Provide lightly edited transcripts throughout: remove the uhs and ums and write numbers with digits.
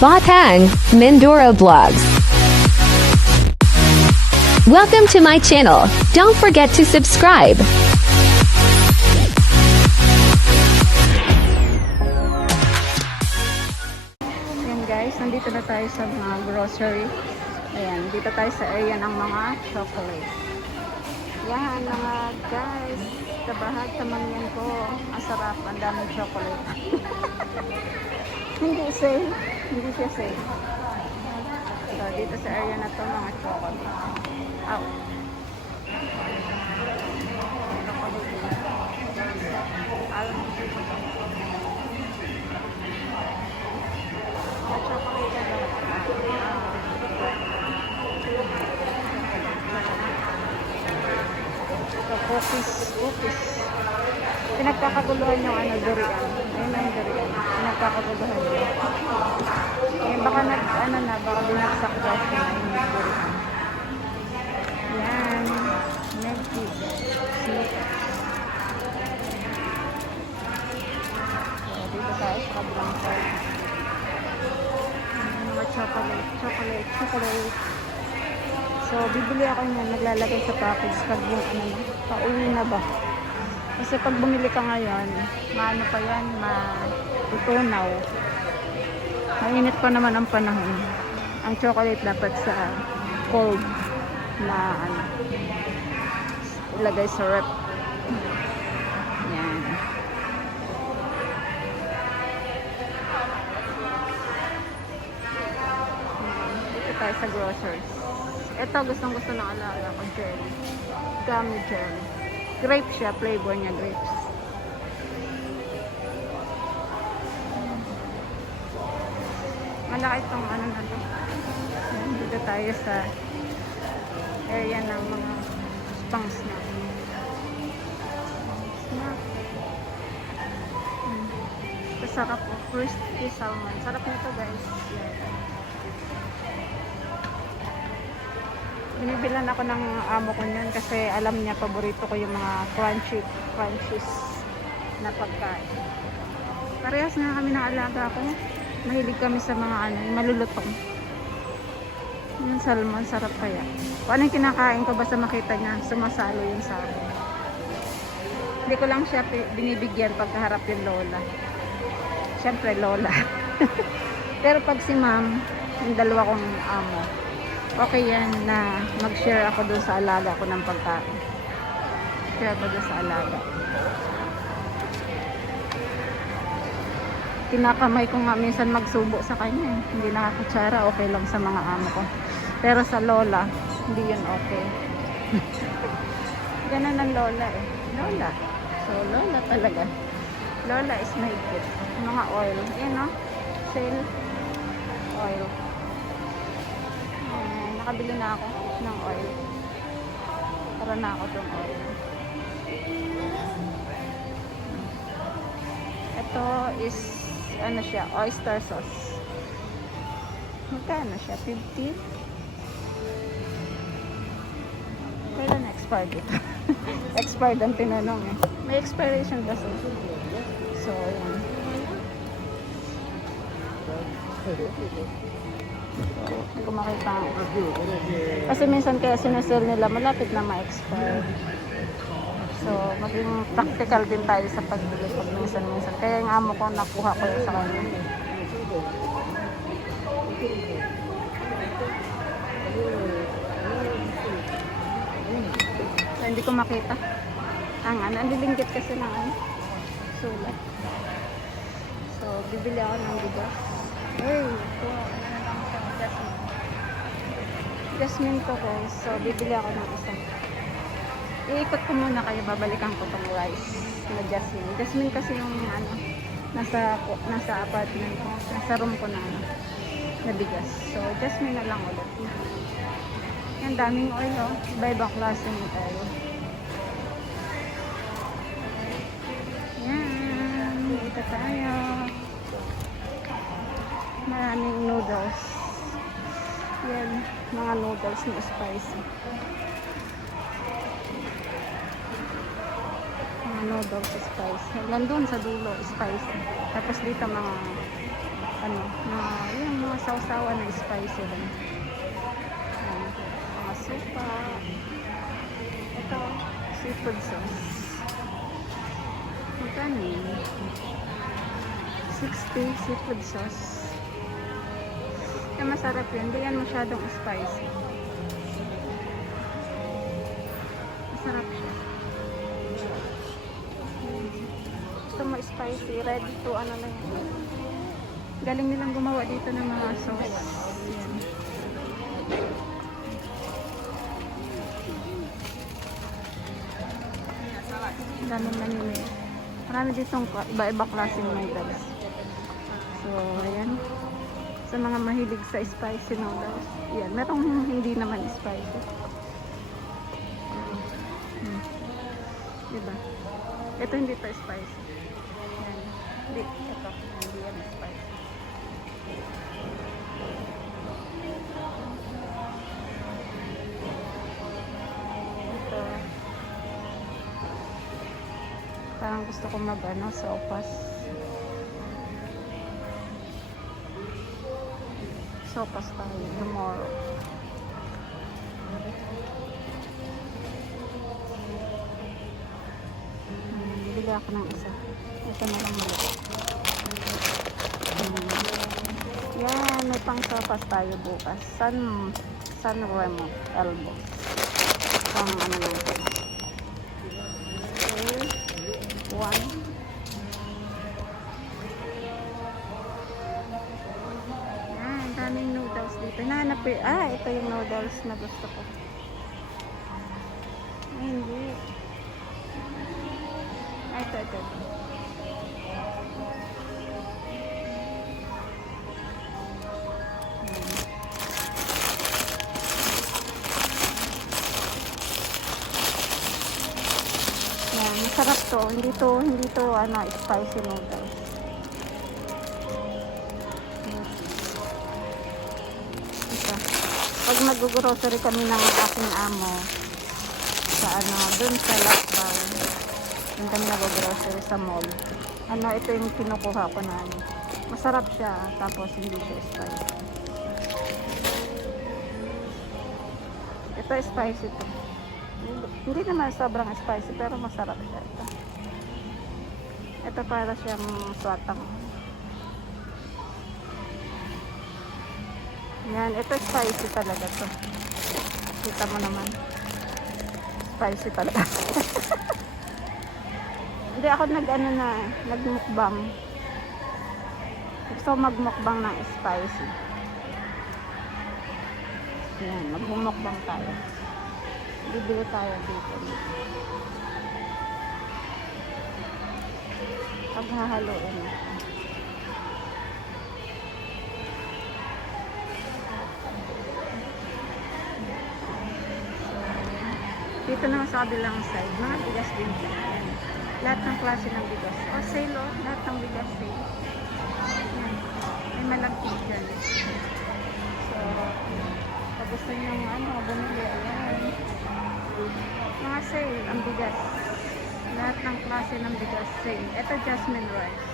Batang Mindoro Vlogs. Welcome to my channel. Don't forget to subscribe. Ayan guys, nandito na tayo sa mga grocery. Ayan, dito tayo sa area ng mga chocolate. Yan mga guys, kabahag sa mangyan ko. Ang sarap, ang daming chocolate. Hindi sale, hindi siya sale. So, dito sa area na to mga chocolate. Ow. Cookies. Pinagkakaguluhan yung durian. Ayun ang durian. Pinagkakaguluhan yun. Eh, baka baka binagsak daw siya yung durian. Yan. Medkit. Snickers. So, dito tayo sa kabilang side. Mga chocolate. So, bibili ako niyan, naglalagay sa package pag yung pauwi na ba. Kasi pag bumili ka ngayon, maano pa yan, matutunaw. Mainit pa naman ang panahon. Ang chocolate dapat sa cold na ilagay sa rep. Yan. Dito tayo sa groceries. Ito, gustong-gusto ng alaga ko, jelly. Gummy jelly. Grape siya, flavor niya, grapes. Malaki itong na to. Dito tayo sa area ng mga pang snack. Sarap po. Crispy salmon. Sarap nito guys. Yan. Binibilan ako ng amo ko niyan kasi alam niya paborito ko yung mga crunchies na pagkain. Parehas nga kami ng alaga ko. Mahilig kami sa mga malulutong. Yung salmon, sarap kaya. Kung ano yung kinakain ko, basta makita niya, sumasalo yun sa akin. Hindi ko lang siya binibigyan pagkaharap yung lola. Siyempre lola. Pero pag si ma'am, yung dalawa kong amo, okay yan na mag-share ako dun sa alaga ko ng pagkain. Share ako dun sa alaga. Tinakamay ko nga minsan magsubo sa kanya. Hindi nakakutsara, okay lang sa mga amo ko. Pero sa lola, hindi yun okay. Ganun ang lola eh. Lola. So lola talaga. Lola is my kid. Mga oil. Ayan o. Sale. Oil. Nakabili na ako ng oil. Para na ako itong oil. Ito is siya, oyster sauce. Magkano siya? 50? Kailan na-expired ito? Expired ang tinanong eh. May expiration kasi. So, ayan. Hindi ko makita. Kasi minsan kaya sinasale nila malapit na ma-expire. So, maging practical din tayo sa pagbili pag minsan-minsan. Kaya yung amo ko nakuha ko yung sa kanya. So, hindi ko makita. Ang dilingkit kasi ng sulat. So, bibili ako ng bigas. Hey, ito. Jasmine to guys. So, bibili ako ng isa. Iikot ko muna kayo. Babalikan ko tong rice na jasmine. Jasmine kasi yung nasa apartment ko. Nasa room ko na bigas. So, jasmine na lang ulit. Yan, daming oil oh. Iba-ibang klase nyo tayo. Yan. Dito tayo. Maraming noodles. Yan. Mga noodles na spicy. Mga noodles spicy. Nandun sa dulo, spicy. Tapos dito mga ano, yung mga sausawan na spicy rin. Ayan, mga supa. Ito, seafood sauce. Magkano yun? 60 seafood sauce. Kaya masarap yun. Hindi yan masyadong spicy. Masarap siya. Gusto mo spicy, ready to ano lang yun. Galing nilang gumawa dito ng mga sauce. Yan. Daming manini. Marami ditong iba-iba klaseng noodles. So, ayan. Sa mga mahilig sa spicy noodles. Yan. Merong hindi naman spicy. Diba? Ito hindi pa spicy. Yan. Hindi. Ito. Hindi yan spicy. Ito. Parang gusto ko mag-ano, sopas. Sopas tayo tomorrow. Bili ako ng isa. Ito na lang mali. Yan, may pang sopas tayo bukas. San Remo Elbow. Pang ano natin. Okay. One. Yan, daming noodles dito. Nahanap ko ito yung noodles na gusto ko. Ay, hindi. Ito. Yan, masarap to. Hindi to ano, spicy noodles. Ito. Pag mag-grocery kami ng aking amo sa ano, dun sa Lakbaw. Dun kami nag-grocery sa mall. Ano, ito yung kinukuha ko na ano. Masarap siya, tapos hindi siya spicy. Ito spicy to. Hindi naman sobrang spicy pero masarap siya ito. Ito para siyang swatang. Yan, ito spicy talaga to. Kita mo naman. Spicy talaga. Hindi ako nagmukbang. Gusto magmukbang ng spicy. Yan, magmumukbang tayo. Bibili tayo dito. Paghahaluin. Dito naman sa kabilang side, mga bigas din siya. Yan. Lahat ng klase ng bigas. O sale o, lahat ng bigas sale. Yan. May malagkit dyan. So, pag gusto nyo bumili, ayan. Mga sale ang bigas. Lahat ng klase ng bigas sale. Ito jasmine rice.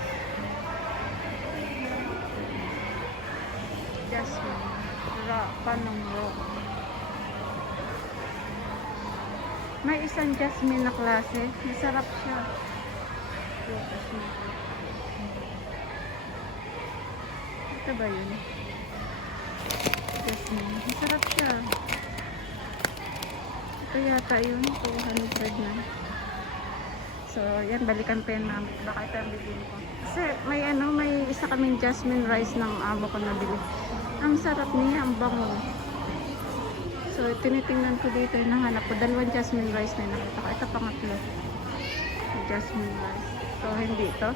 Jasmine. Panong raw. May isang jasmine na klase. Masarap siya. Ito ba yun? Jasmine. Masarap siya. Ito yata yun. 200 na. So, yan. Balikan pa yan namin. Baka ito ang bibili ko. Kasi may isa kaming jasmine rice ng amo ko nabili. Ang sarap niya. Ang bango. So, tinitingnan ko dito, nahanap ko. 2 jasmine rice na nakita ko. Ito pangatlo. Jasmine rice. So, hindi ito.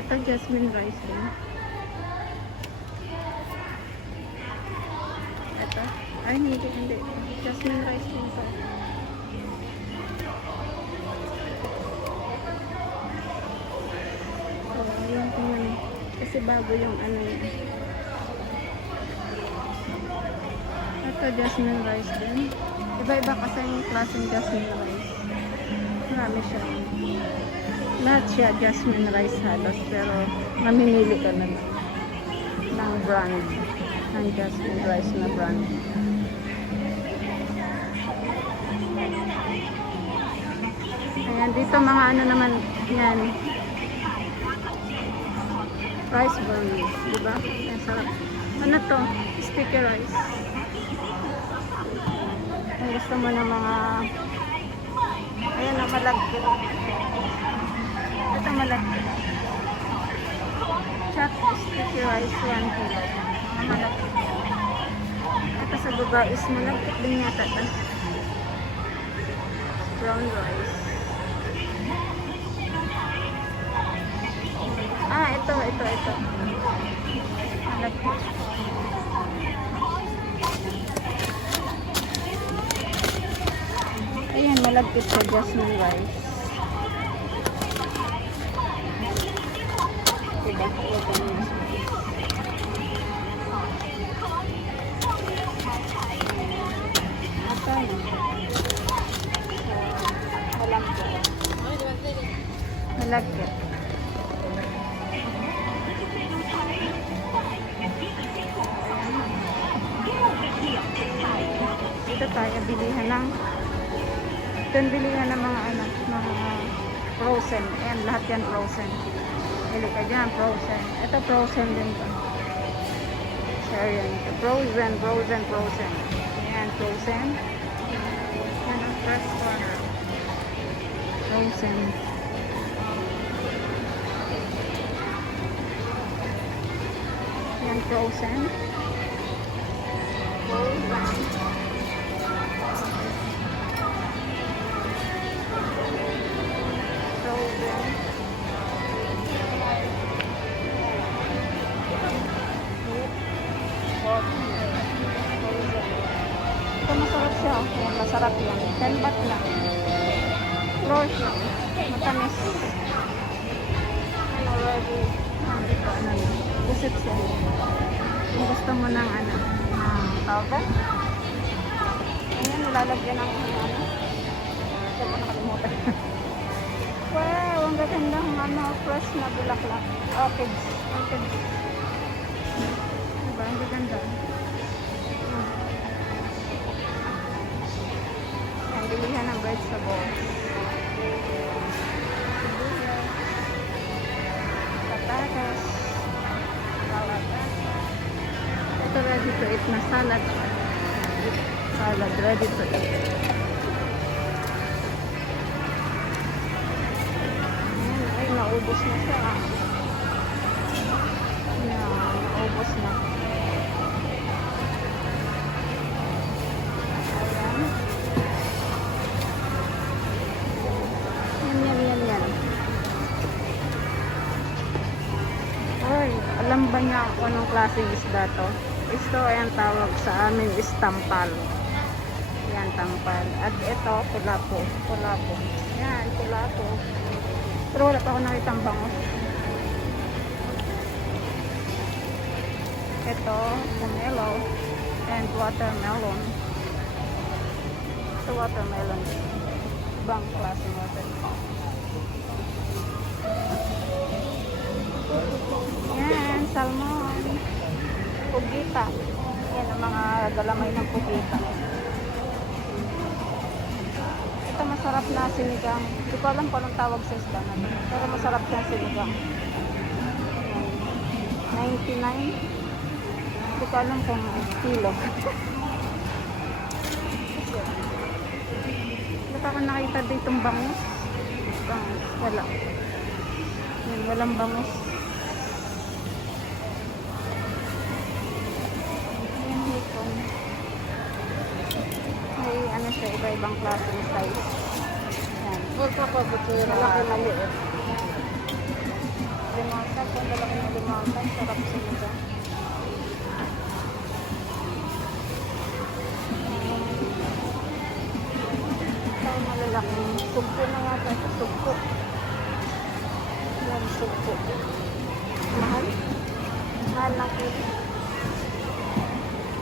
Ito jasmine rice din. Ito. Ay, hindi. Jasmine rice din ito. So, yung tingnan. Kasi bago yung ano yun. Ito, jasmine rice din. Iba-iba kasi yung klaseng jasmine rice. Marami siya. Lahat siya jasmine rice halos, pero mamimili ka na ng brand, ng jasmine rice na brand. Ayan, dito mga ano naman yan, rice bowls, diba? Yan, sarap. Ano to? Sticky rice. Kung gusto mo ng mga, ayan na, malagkit. Ito malagkit. Chat sticky rice, 1 kilo. Mga malagkit. Ito sa baba is malagkit din yata ito. Brown rice. Ah, ito. Malagkit. Ayan, malagkit sa jasmine rice. Diba? Malagkit. Dito tayo bilihan ng mga ano, mga frozen. Ayan, lahat yan frozen. Hili ka dyan, frozen. Ito frozen din to. Share yan. Ito frozen. Ayan, frozen. Yan ang fresh corner. Frozen. Yan, frozen. Ito masarap siya. Ayan, masarap yan. 10 baht lang. Fresh. Matamis. Ano, ready. Ito, ano yun. Busit siya. Kung gusto mo ng ano, tawag. Ayan, nilalagyan ng ano. Ito ko nakalimutan. Wow, ang ganda ng ano, fresh na bulaklak. Orchids. Diba, ang ganda. Ang bilihan ng vegetables. Patatas. Ito ready to eat na salad. Salad ready to eat. Ayan, ay naubos na siya. Naubos na. Ayan. Yan. Ay, alam ba niya kung anong klaseng isda to? Ito ay ang tawag sa amin is tampal. Yan, tampal. At ito, pulapo. Yan, pulapo. Pero wala pa ako nakitang bangos. Ito, pomelo. And watermelon. Ito, watermelon. Ibang klaseng watermelon. Yan, salmon. Pugita. Yan ang mga galamay ng pugita. Ito masarap na sinigang. Hindi ko alam kung anong tawag sa isda na ito. Pero masarap siya sinigang. Yan. 99. Hindi ko alam kung kilo. Ba't ako nakita ditong bangus? Wala. Yan, walang bangus. May ano siya, iba-ibang klaseng size. Yan. Malaki maliit. Limata, kung malaki na limata, sarap sa nito. Ito malalaking sugpo na nga ito. Sugpo. Yan, sugpo. Mahal. Mahal na kito.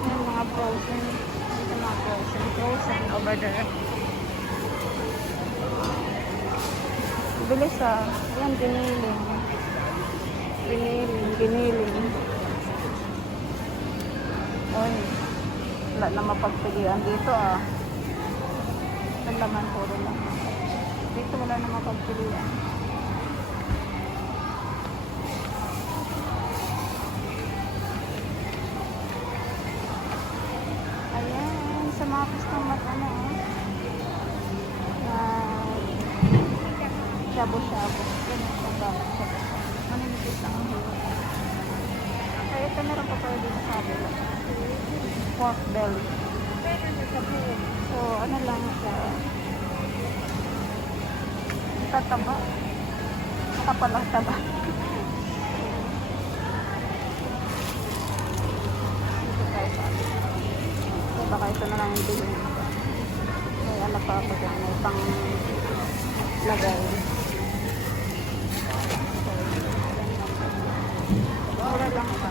Yan, mga frozen. Ito mga frozen over there. Bilis ah. Ayan, giniling. Giniling. Oy, wala na mapagpilian dito ah. Ang laman puro lang. Dito wala na mapagpilian. Ayan, sa mga pistong ano oh. Shabu-shabu. Yan ang pagkakas. Shabu-shabu. Maninipis lang ang hiwa. Kaya ito meron pa pala dito sa kabila. Pork belly. So, ano lang siya. Tataba. Nakapalang taba. Dito tayo sa akin. So, baka ito na lang yung bilhin. May ano pa ako dyan. May pang lagay. Mura lang ito.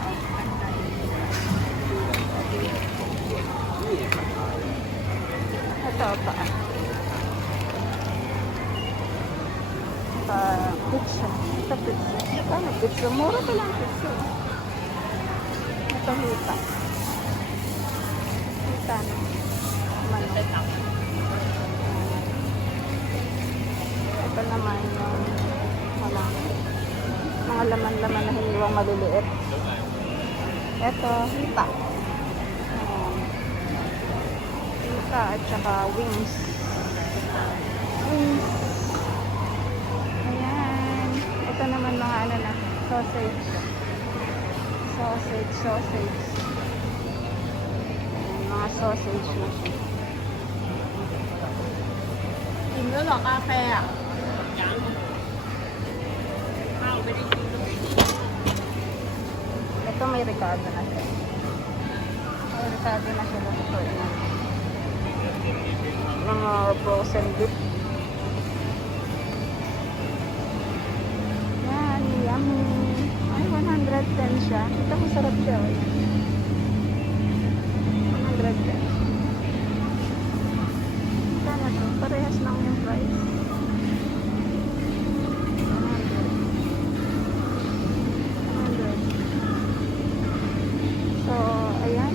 Ito pa. Pizza. Ito pizza. Ano pizza? Mura pa lang pizza. Ito hita. Hita na. Manok. Ito naman yung mga laman-laman na hiniwang maliliit. Ito, hita. Hita at saka wings. Ayan. Ito naman mga ano na, sausage. Ayan, mga sausage na siya. Tingnan mo, kape ah. Ito may Ricardo na siya. May Ricardo na siya lutuin na. Mga frozen beef. Yan, yummy. Ay, 110 siya. Ito masarap siya. 110. Sana to. Parehas lang yung price.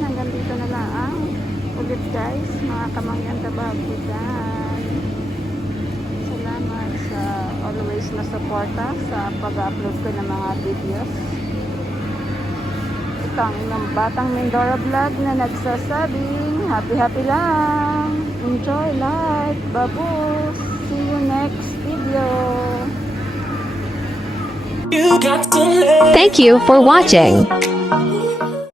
Hanggang dito na lang ulit guys, mga kamangyan tabago dyan. Salamat sa always na suporta sa pag-upload ko ng mga videos. Ito ang inyong Batang Mindoro Vlog na nagsasabing happy lang, enjoy life, babus, see you next video. Thank you for watching.